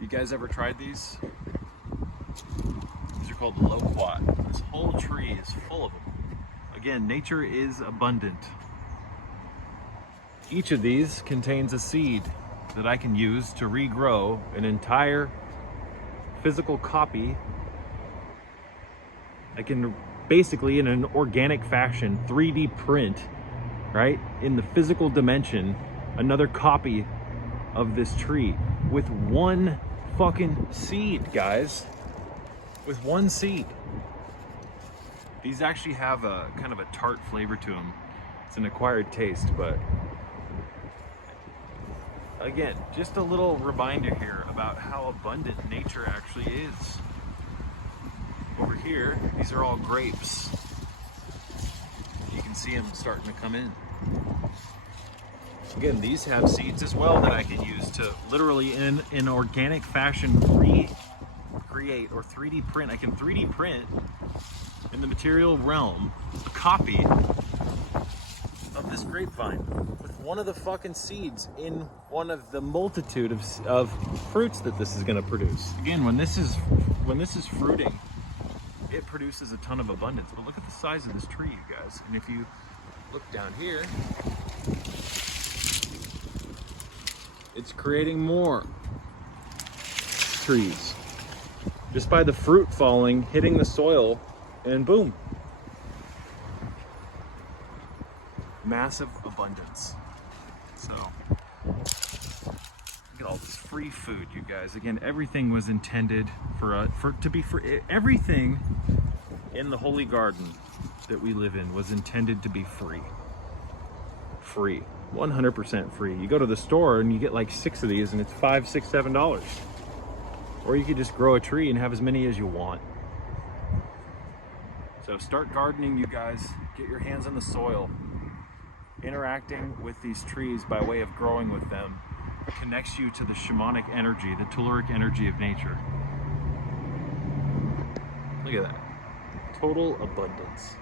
You guys ever tried these? These are called loquat. This whole tree is full of them. Again, nature is abundant. Each of these contains a seed that I can use to regrow an entire physical copy. I can basically, in an organic fashion, 3D print, right, in the physical dimension, another copy of this tree with one fucking seed, guys. With one seed. These actually have a kind of a tart flavor to them. It's an acquired taste, but again, just a little reminder here about how abundant nature actually is. Over here, these are all grapes. You can see them starting to come in. Again, these have seeds as well that I can use to literally, in an organic fashion, recreate or 3D print. I can 3D print in the material realm a copy of this grapevine with one of the fucking seeds in one of the multitude of fruits that this is going to produce. Again, when this is fruiting, it produces a ton of abundance. But look at the size of this tree, you guys. And if you look down here, it's creating more trees just by the fruit falling, hitting the soil, and boom. Massive abundance. So look at all this free food, you guys. Again, everything was intended for everything in the holy garden that we live in was intended to be free. Free. 100% free. You go to the store and you get like 6 of these and it's $5, $6, $7. Or you could just grow a tree and have as many as you want. So start gardening, you guys. Get your hands on the soil. Interacting with these trees by way of growing with them connects you to the shamanic energy, the telluric energy of nature. Look at that. Total abundance.